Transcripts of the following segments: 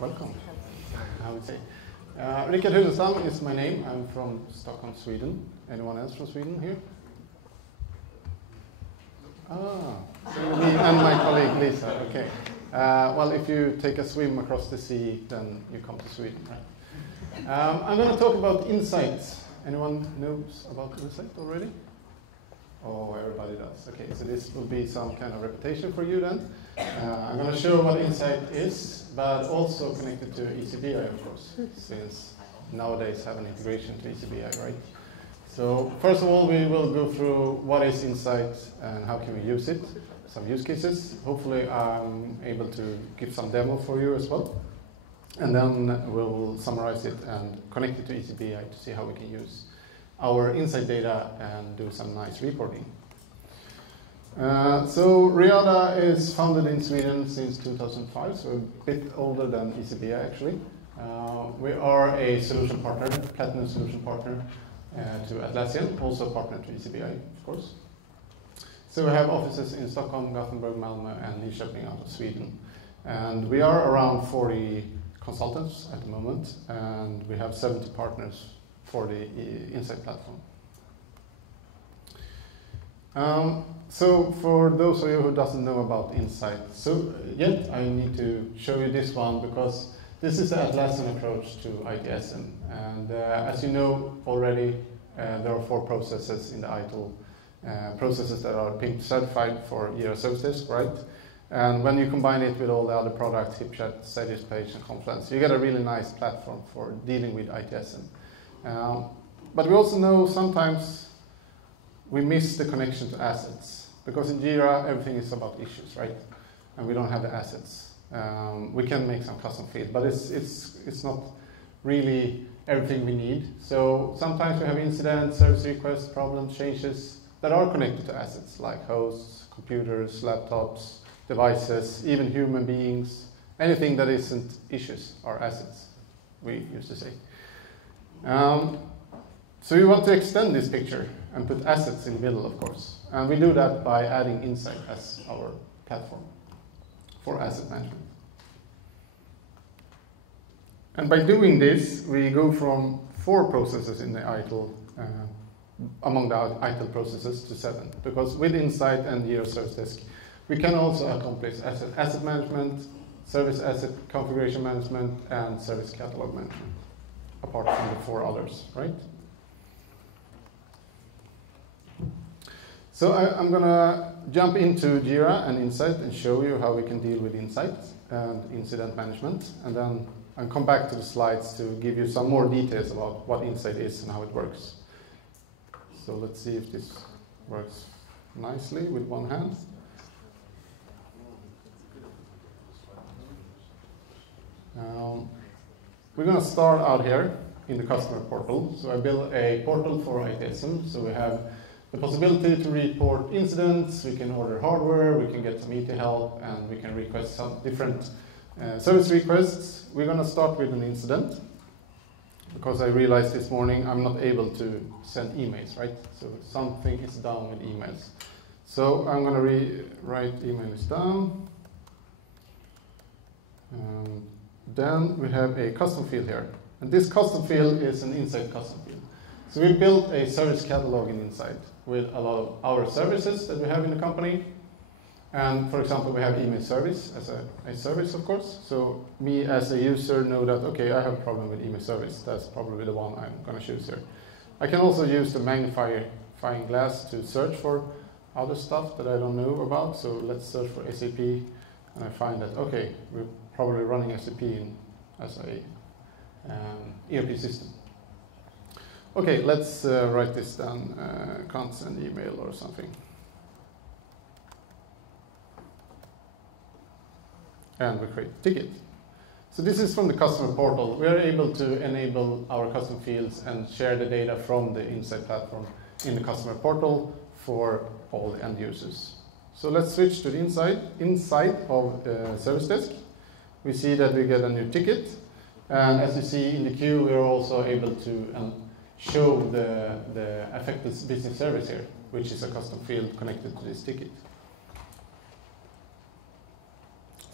Welcome, I would say. Rickard Hyllenstam is my name. I'm from Stockholm, Sweden. Anyone else from Sweden here? So me and my colleague Lisa, okay. Well, if you take a swim across the sea, then you come to Sweden, right? I'm going to talk about insights. Anyone knows about insight already? Oh, everybody does. Okay, so this will be some kind of repetition for you then. I'm going to show what insight is, but also connected to eazyBI, of course, since nowadays have an integration to eazyBI, right? So first of all, we will go through what is insight and how can we use it, some use cases. Hopefully I'm able to give some demo for you as well. And then we'll summarize it and connect it to eazyBI to see how we can use our insight data and do some nice reporting. So Riada is founded in Sweden since 2005, so a bit older than eazyBI actually. We are a solution partner, platinum solution partner to Atlassian, also a partner to eazyBI, of course. So we have offices in Stockholm, Gothenburg, Malmö, and Nyköping out of Sweden. And we are around 40 consultants at the moment, and we have 70 partners for the Insight platform. So for those of you who doesn't know about Insight, so yet I need to show you this one because this is the Atlassian approach to ITSM. And as you know already, there are 4 processes in the ITIL, processes that are pink certified for Jira Service Desk, right? And when you combine it with all the other products, HipChat, Satisfaction, and Confluence, you get a really nice platform for dealing with ITSM. But we also know sometimes we miss the connection to assets, because in Jira everything is about issues, right? And we don't have the assets. We can make some custom fields, but it's not really everything we need. So sometimes we have incidents, service requests, problems, changes that are connected to assets like hosts, computers, laptops, devices, even human beings. Anything that isn't issues are assets, we used to say. So we want to extend this picture and put assets in the middle, of course. And we do that by adding Insight as our platform for asset management. And by doing this, we go from 4 processes in the ITIL, among the ITIL processes, to 7. Because with Insight and Jira Service Desk, we can also accomplish asset management, service asset configuration management, and service catalog management, apart from the 4 others, right? So I'm going to jump into Jira and Insight and show you how we can deal with Insight and incident management. And then I'll come back to the slides to give you some more details about what Insight is and how it works. So let's see if this works nicely with one hand. We're going to start out here in the customer portal. So I built a portal for ITSM. So we have the possibility to report incidents, we can order hardware, we can get some IT help, and we can request some different service requests. We're going to start with an incident, because I realized this morning I'm not able to send emails, right? So something is down with emails. So I'm going to write emails down. Then we have a custom field here. And this custom field is an Insight custom field. So we built a service catalog in Insight with a lot of our services that we have in the company. And for example, we have email service as a service, of course. So me as a user know that, okay, I have a problem with email service. That's probably the one I'm going to choose here. I can also use the magnifying glass to search for other stuff that I don't know about. So let's search for SAP, and I find that, okay, we're probably running SAP as a ERP system. Okay, let's write this down, can't send email or something. And we create a ticket. So this is from the customer portal. We are able to enable our custom fields and share the data from the Insight platform in the customer portal for all the end users. So let's switch to the inside of Service Desk. We see that we get a new ticket. And as you see in the queue, we are also able to show the affected business service here, which is a custom field connected to this ticket.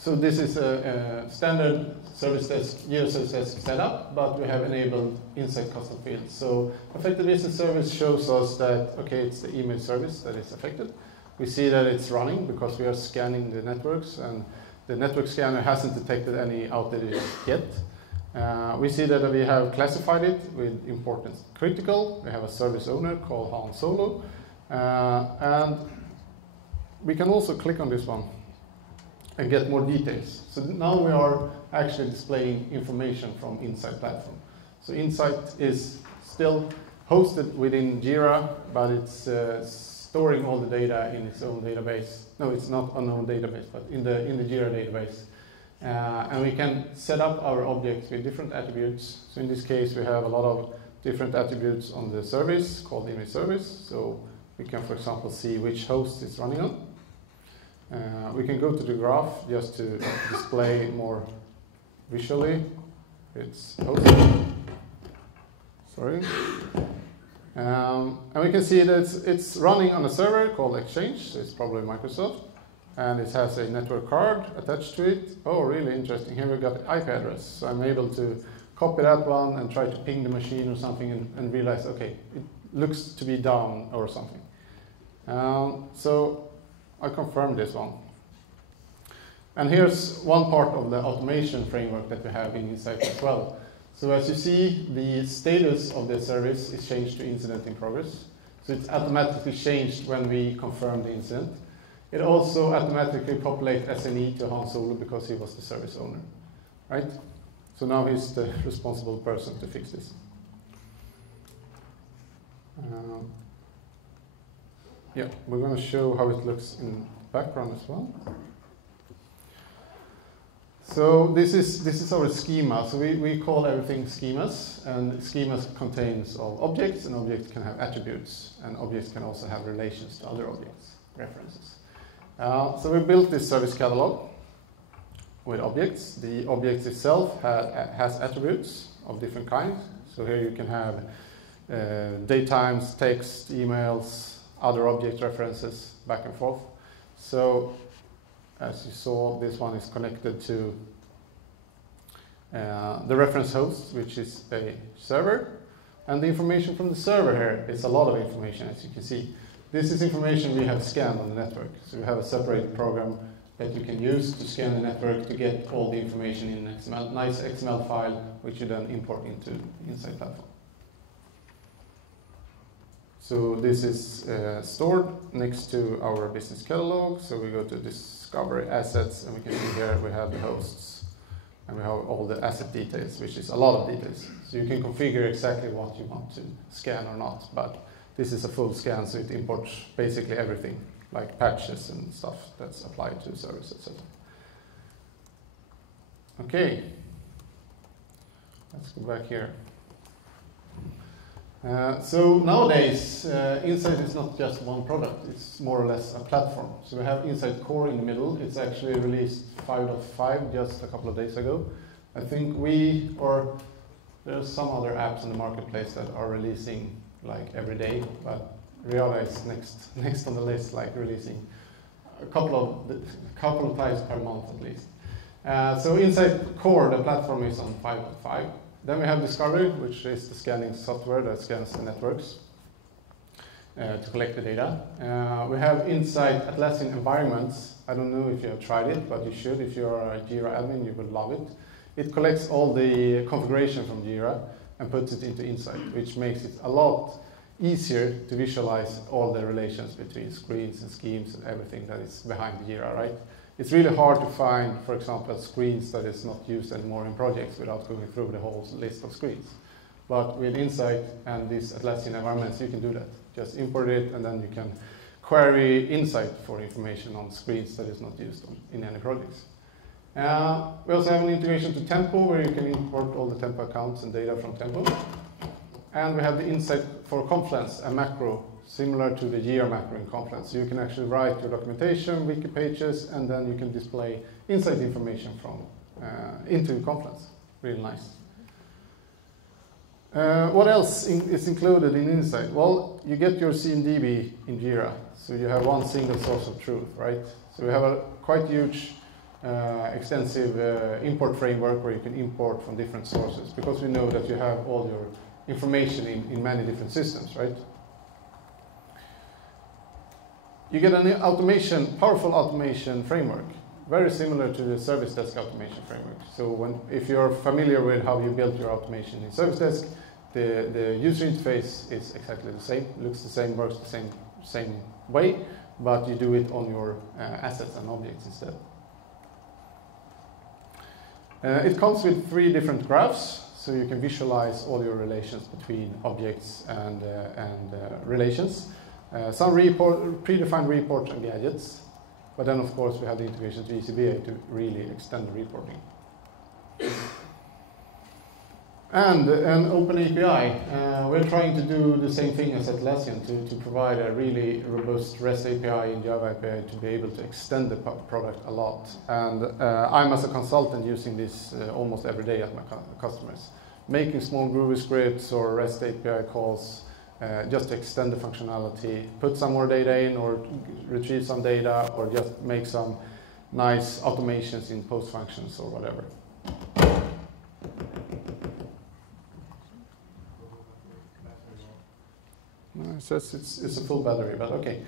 So this is a standard service desk, Jira service desk setup, but we have enabled Insight custom fields. So affected business service shows us that, okay, it's the email service that is affected. We see that it's running because we are scanning the networks, and the network scanner hasn't detected any outages yet. We see that we have classified it with importance critical. We have a service owner called Han Solo. And we can also click on this one and get more details. So now we are actually displaying information from Insight platform. So Insight is still hosted within Jira, but it's storing all the data in its own database. No, it's not on our own database, but in the Jira database. And we can set up our objects with different attributes. So in this case, we have a lot of different attributes on the service called image service. So we can, for example, see which host it's running on. We can go to the graph just to display more visually. It's hosted. Sorry. And we can see that it's running on a server called Exchange. So it's probably Microsoft. And it has a network card attached to it. Oh, really interesting. Here we've got the IP address. So I'm able to copy that one and try to ping the machine or something and realize, okay, it looks to be down or something. So I confirm this one. And here's one part of the automation framework that we have in Insight as well. So as you see, the status of the service is changed to incident in progress. So it's automatically changed when we confirm the incident. It also automatically populates SNE to Han Solo because he was the service owner, right? So now he's the responsible person to fix this. Yeah, we're going to show how it looks in the background as well. So this is our schema. So we call everything schemas, and schemas contains all objects, and objects can have attributes, and objects can also have relations to other objects, references. So we built this service catalog with objects. The object itself has attributes of different kinds. So here you can have datetimes, text, emails, other object references, back and forth. So as you saw, this one is connected to the reference host, which is a server. And the information from the server here is a lot of information, as you can see. This is information we have scanned on the network. So we have a separate program that you can use to scan the network to get all the information in an XML, nice XML file, which you then import into Insight platform. So this is stored next to our business catalog. So we go to Discovery Assets, and we can see here we have the hosts. And we have all the asset details, which is a lot of details. So you can configure exactly what you want to scan or not. But this is a full scan, so it imports basically everything, like patches and stuff that's applied to service, etc. Okay, let's go back here. So nowadays, Insight is not just one product, it's more or less a platform. So we have Insight Core in the middle. It's actually released 5.5 just a couple of days ago. I think there's some other apps in the marketplace that are releasing like every day, but Riada is next on the list, like releasing a couple of times per month at least. So Insight Core, the platform, is on 5.5. Then we have Discovery, which is the scanning software that scans the networks to collect the data. We have Insight Atlassian environments. I don't know if you have tried it, but you should. If you're a Jira admin, you would love it. It collects all the configuration from Jira and puts it into Insight, which makes it a lot easier to visualize all the relations between screens and schemes and everything that is behind the Jira, right? It's really hard to find, for example, screens that is not used anymore in projects without going through the whole list of screens. But with Insight and these Atlassian environments, you can do that. Just import it, and then you can query Insight for information on screens that is not used in any projects. We also have an integration to Tempo, where you can import all the Tempo accounts and data from Tempo. And we have the Insight for Confluence, a macro similar to the Jira macro in Confluence. So you can actually write your documentation, wiki pages, and then you can display Insight information from into Confluence. Really nice. What else is included in Insight? Well, you get your CMDB in Jira, so you have one single source of truth, right? So we have a quite huge extensive import framework where you can import from different sources, because we know that you have all your information in many different systems, right? You get an powerful automation framework, very similar to the service desk automation framework. So if you're familiar with how you build your automation in service desk, the user interface is exactly the same, looks the same, works the same way, but you do it on your assets and objects instead. It comes with 3 different graphs, so you can visualize all your relations between objects and relations. Some predefined reports and gadgets, but then of course we have the integration to eazyBI to really extend the reporting. And an open API. We're trying to do the same thing as Atlassian to provide a really robust REST API and Java API to be able to extend the product a lot. And I'm, as a consultant, using this almost every day at my customers, making small Groovy scripts or REST API calls just to extend the functionality, put some more data in or retrieve some data, or just make some nice automations in post functions or whatever. It says it's a full battery, but okay.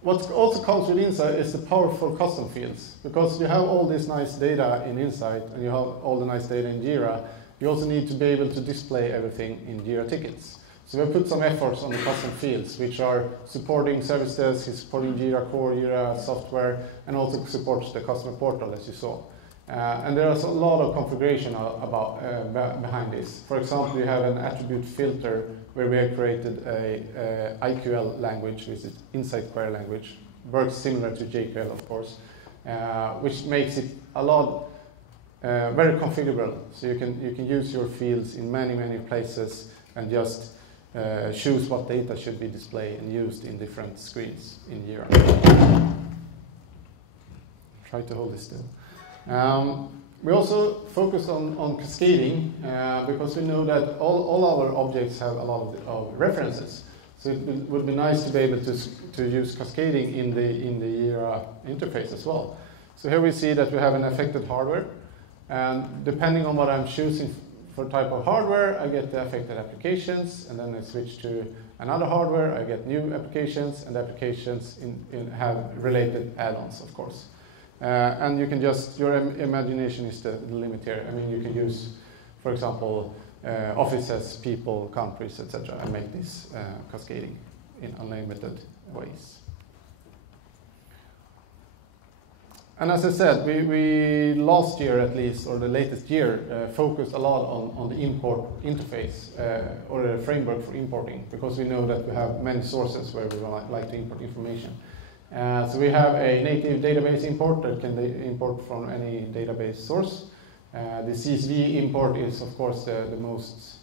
What also comes with Insight is the powerful custom fields. Because you have all this nice data in Insight and you have all the nice data in Jira, you also need to be able to display everything in Jira tickets. So we put some efforts on the custom fields, which are supporting service desk, supporting Jira Core, Jira software, and also supports the customer portal, as you saw. And there's a lot of configuration behind this. For example, you have an attribute filter where we have created a IQL language, which is Insight Query language. Works similar to JQL, of course, which makes it a lot very configurable. So you can use your fields in many places and just choose what data should be displayed and used in different screens in Jira. Try to hold this still. We also focus on cascading because we know that all our objects have a lot of references. So it would be nice to be able to use cascading in the Jira interface as well. So here we see that we have an affected hardware, and depending on what I'm choosing for type of hardware, I get the affected applications, and then I switch to another hardware, I get new applications, and the applications have related add-ons, of course. And you can just, your imagination is the limit here. I mean, you can use, for example, offices, people, countries, etc., and make this cascading in unlimited ways. And as I said, we last year at least, or the latest year, focused a lot on the import interface or a framework for importing, because we know that we have many sources where we like to import information. So we have a native database import that can import from any database source. The CSV import is, of course, the most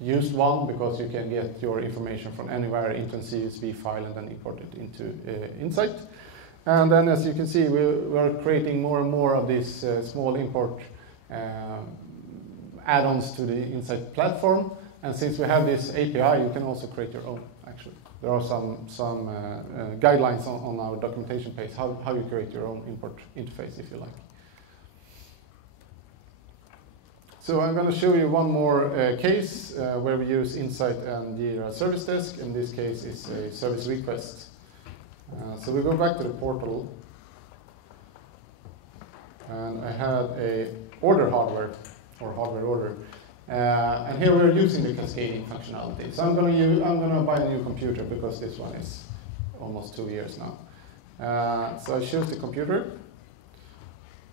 used one, because you can get your information from anywhere into a CSV file and then import it into Insight. And then, as you can see, we are creating more and more of these small import add-ons to the Insight platform. And since we have this API, you can also create your own, actually. There are some guidelines on our documentation page, how you create your own import interface, if you like. So I'm going to show you one more case where we use Insight and Jira Service Desk. In this case, it's a service request. So we go back to the portal. And I had a order hardware, or hardware order. And here we're using the cascading functionality. So I'm going to buy a new computer, because this one is almost 2 years now. So I choose the computer,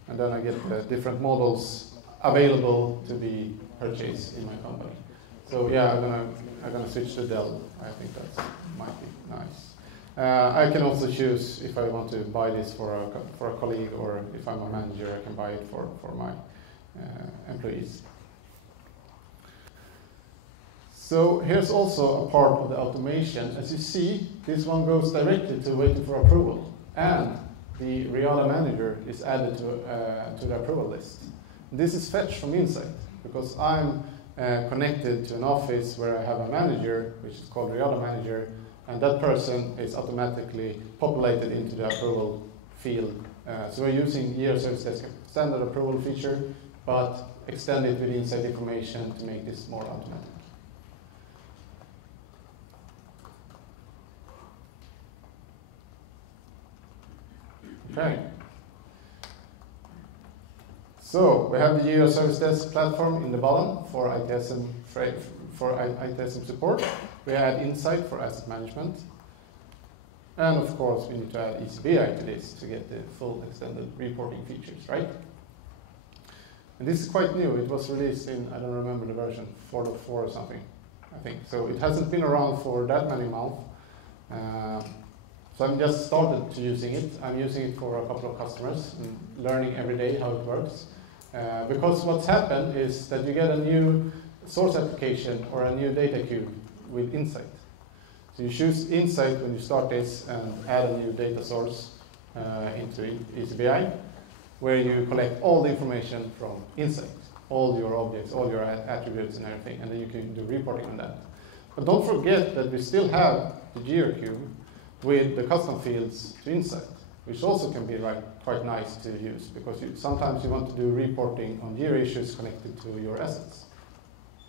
and then I get the different models available to be purchased in my company. So yeah, I'm gonna switch to Dell. I think that might be nice. I can also choose if I want to buy this for a colleague, or if I'm a manager, I can buy it for my employees. So here's also a part of the automation. As you see, this one goes directly to waiting for approval, and the Riada manager is added to the approval list. This is fetched from Insight, because I'm connected to an office where I have a manager, which is called Riada manager, and that person is automatically populated into the approval field So we're using Jira Service Desk standard approval feature, but extend it with insight information to make this more automatic. Okay. So we have the Jira Service Desk platform in the bottom for ITSM support. We add insight for asset management. And of course, we need to add eazyBI to this to get the full extended reporting features, right? And this is quite new. It was released in, I don't remember the version, 4.4 or something, I think. So it hasn't been around for that many months. So I'm just started to using it. I'm using it for a couple of customers and learning every day how it works. Because what's happened is that you get a new source application or a new data cube with insight. So you choose insight when you start this and add a new data source into eazyBI, where you collect all the information from insight, all your objects, all your attributes and everything, and then you can do reporting on that. But don't forget that we still have the Jira cube with the custom fields to insight, which also can be quite nice to use, because sometimes you want to do reporting on Jira issues connected to your assets.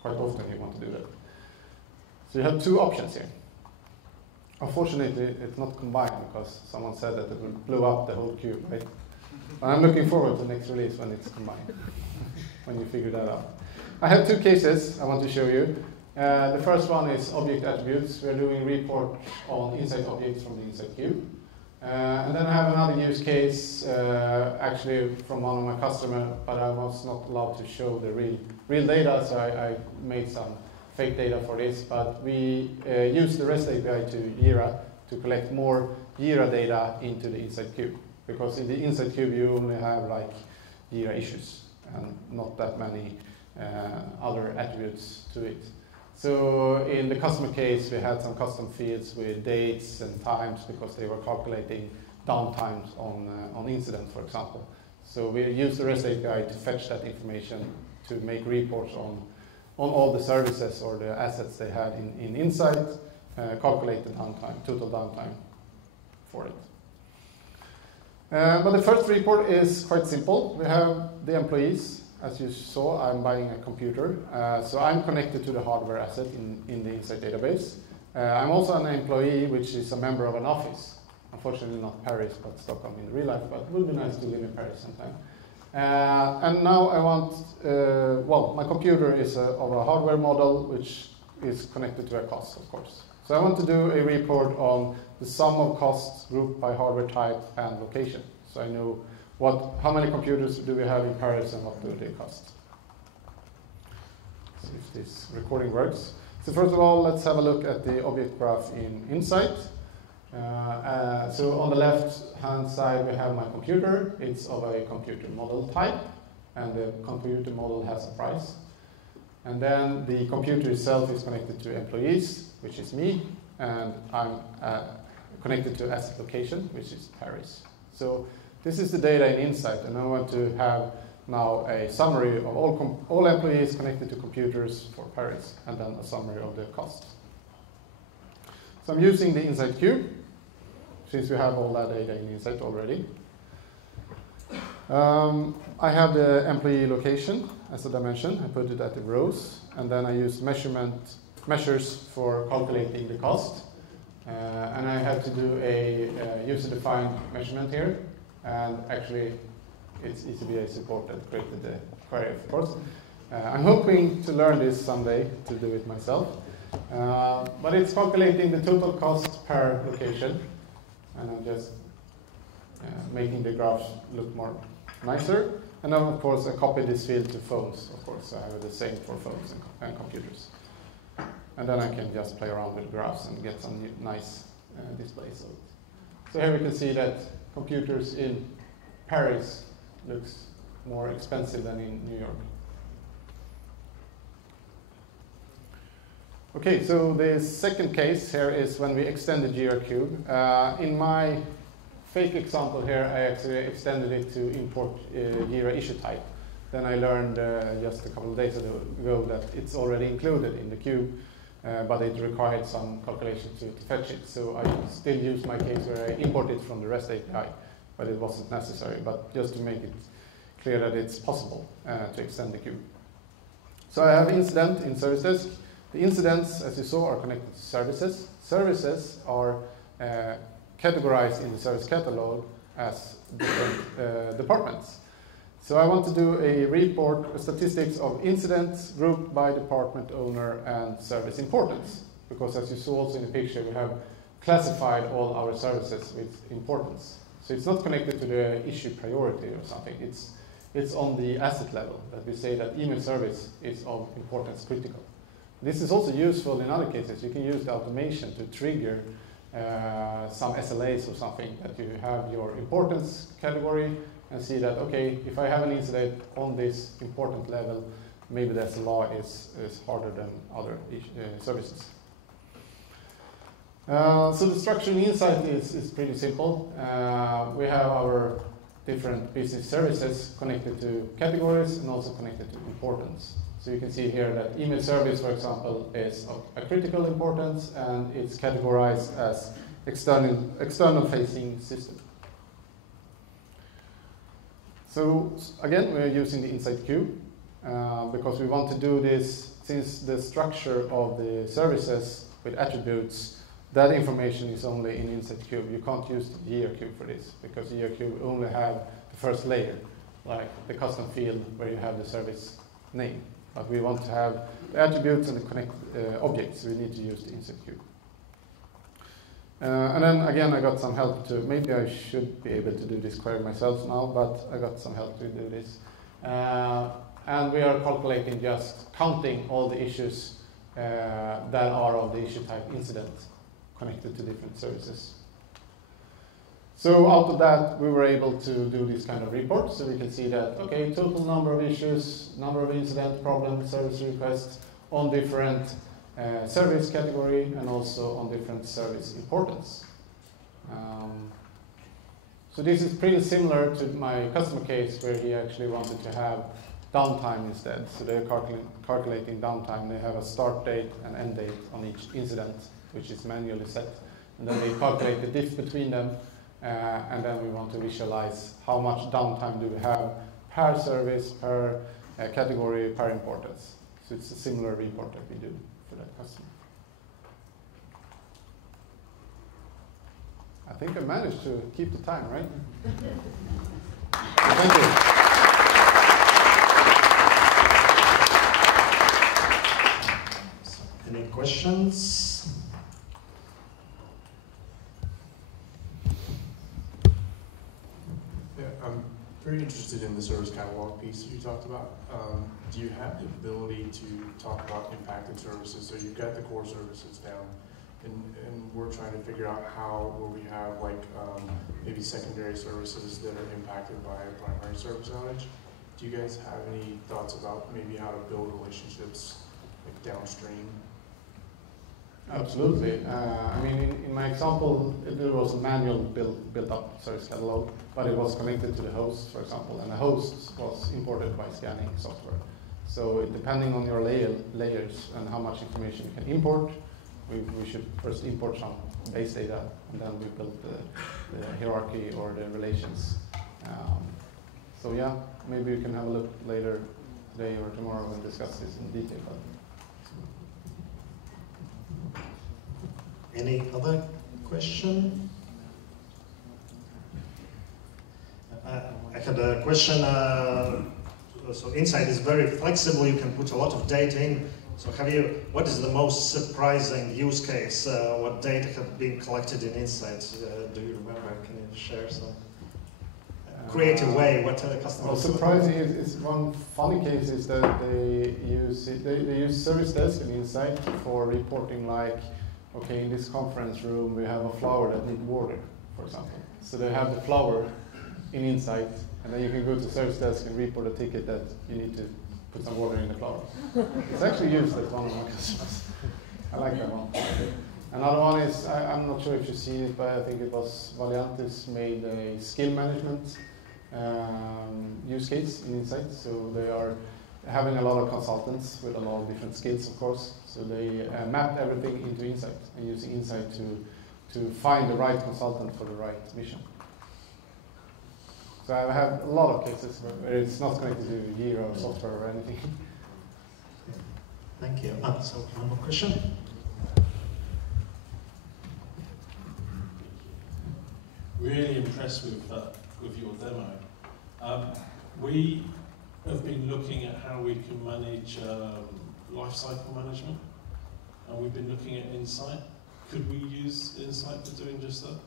Quite often you want to do that. So you have two options here. Unfortunately, it's not combined because someone said that it would blow up the whole cube, right? But I'm looking forward to the next release when it's combined, when you figure that out. I have two cases I want to show you. The first one is object attributes. We're doing report on insight objects from the insight cube. And then I have another use case, actually from one of my customers, but I was not allowed to show the real data, so I made some fake data for this. But we use the REST API to Jira to collect more Jira data into the insight cube. Because in the insight cube you only have Jira issues and not that many other attributes to it. So in the customer case, we had some custom fields with dates and times because they were calculating downtimes on incidents, for example. So we used the REST API to fetch that information to make reports on all the services or the assets they had in Insight, calculate the downtime, total downtime for it. But the first report is quite simple. We have the employees. As you saw, I'm buying a computer. So I'm connected to the hardware asset in the Insight database. I'm also an employee, which is a member of an office. Unfortunately not Paris, but Stockholm in real life, but it would be nice to live in Paris sometime. And now I want, well, my computer is of a hardware model, which is connected to a cost, of course. So I want to do a report on the sum of costs grouped by hardware type and location. So I know how many computers do we have in Paris and what do they cost. See if this recording works. So first of all, let's have a look at the object graph in Insight. So on the left-hand side, we have my computer. It's of a computer model type, and the computer model has a price. And then the computer itself is connected to employees, which is me, and I'm connected to asset location, which is Paris. So this is the data in Insight, and I want to have now a summary of all employees connected to computers for Paris, and then a summary of the cost. So I'm using the Insight Cube, since we have all that data in Insight already. I have the employee location as a dimension. I put it at the rows, and then I use measures for calculating the cost. And I have to do a user-defined measurement here. And actually, it's eazyBI support that created the query, of course. I'm hoping to learn this someday to do it myself. But it's calculating the total cost per location. And I'm just making the graphs look more nicer. And then, of course, I copy this field to phones, of course. So I have the same for phones and computers. And then I can just play around with graphs and get some nice displays of it. So here we can see that computers in Paris looks more expensive than in New York. Okay, so the second case here is when we extend the Jira cube. In my fake example here, I actually extended it to import Jira issue type. Then I learned just a couple of days ago that it's already included in the cube, but it required some calculation to fetch it. So I still use my case where I import it from the REST API but it wasn't necessary, but just to make it clear that it's possible to extend the queue. So I have incident in service desk. The incidents, as you saw, are connected to services. Services are categorized in the service catalog as different departments. So I want to do a report, statistics of incidents grouped by department owner and service importance. Because as you saw also in the picture, we have classified all our services with importance. So it's not connected to the issue priority or something. It's on the asset level that we say that email service is of importance critical. This is also useful in other cases. You can use the automation to trigger some SLAs or something, that you have your importance category and see that, okay, if I have an incident on this important level, maybe the SLA is harder than other services. So the structure in Insight is pretty simple. We have our different business services connected to categories and also connected to importance. So you can see here that email service, for example, is of a critical importance, and it's categorized as external facing system. So again, we're using the Insight queue because we want to do this, since the structure of the services with attributes, that information is only in Insight queue. You can't use the Jira queue for this, because Jira queue only have the first layer, like the custom field where you have the service name. But we want to have the attributes and the connect objects, so we need to use the Insight queue. And then again, I got some help to, maybe I should be able to do this query myself now, but I got some help to do this. And we are calculating, just counting all the issues that are of the issue type incident connected to different services. So out of that, we were able to do this kind of report. So we can see that, okay, total number of issues, number of incident, problems, service requests on different service category and also on different service importance. So this is pretty similar to my customer case where he actually wanted to have downtime instead. So they're calculating downtime. They have a start date and end date on each incident, which is manually set. And then they calculate the diff between them. And then we want to visualize how much downtime do we have per service, per category, per importance. So it's a similar report that we do for that customer. I think I managed to keep the time, right? Thank you. Any questions? I'm very interested in the service catalog piece that you talked about. Do you have the ability to talk about impacted services? So you've got the core services down, and we're trying to figure out how, where we have like maybe secondary services that are impacted by a primary service outage. Do you guys have any thoughts about maybe how to build relationships like downstream? Absolutely. I mean, in my example, there was a manual built-up service catalog, but it was connected to the host, for example, and the host was imported by scanning software. So depending on your layers and how much information you can import, we should first import some base data, and then we build the hierarchy or the relations. So yeah, maybe we can have a look later today or tomorrow and discuss this in detail. Any other question? I had a question. So Insight is very flexible. You can put a lot of data in. So what is the most surprising use case? What data have been collected in Insight? Do you remember? Can you share some creative way? What the customers? Well, surprising is one funny case is that they use Service Desk and Insight for reporting, like, okay, in this conference room we have a flower that needs water, for example. So they have the flower in Insight, and then you can go to Service Desk and report a ticket that you need to put some water in the flower. It's actually used as one of my customers. I like that one. Another one is, I'm not sure if you've seen it, but I think it was Valiantis made a skill management use case in Insight. So they are having a lot of consultants with a lot of different skills, of course. So they mapped everything into Insight and using Insight to find the right consultant for the right mission. So I have a lot of cases where it's not going to do Jira or software or anything. Thank you. So one more question. Really impressed with your demo. We have been looking at how we can manage life cycle management, and we've been looking at Insight. Could we use Insight for doing just that?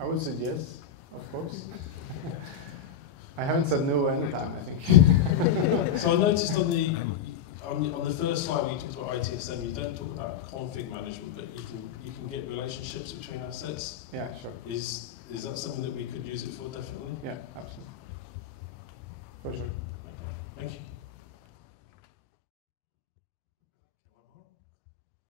I would say yes, of course. I haven't said no anytime, I think. So I noticed on the first slide when you talked about ITSM, you don't talk about config management, but you can get relationships between assets. Yeah, sure. Is that something that we could use it for, definitely? Yeah, absolutely. For sure. Okay. Thank you.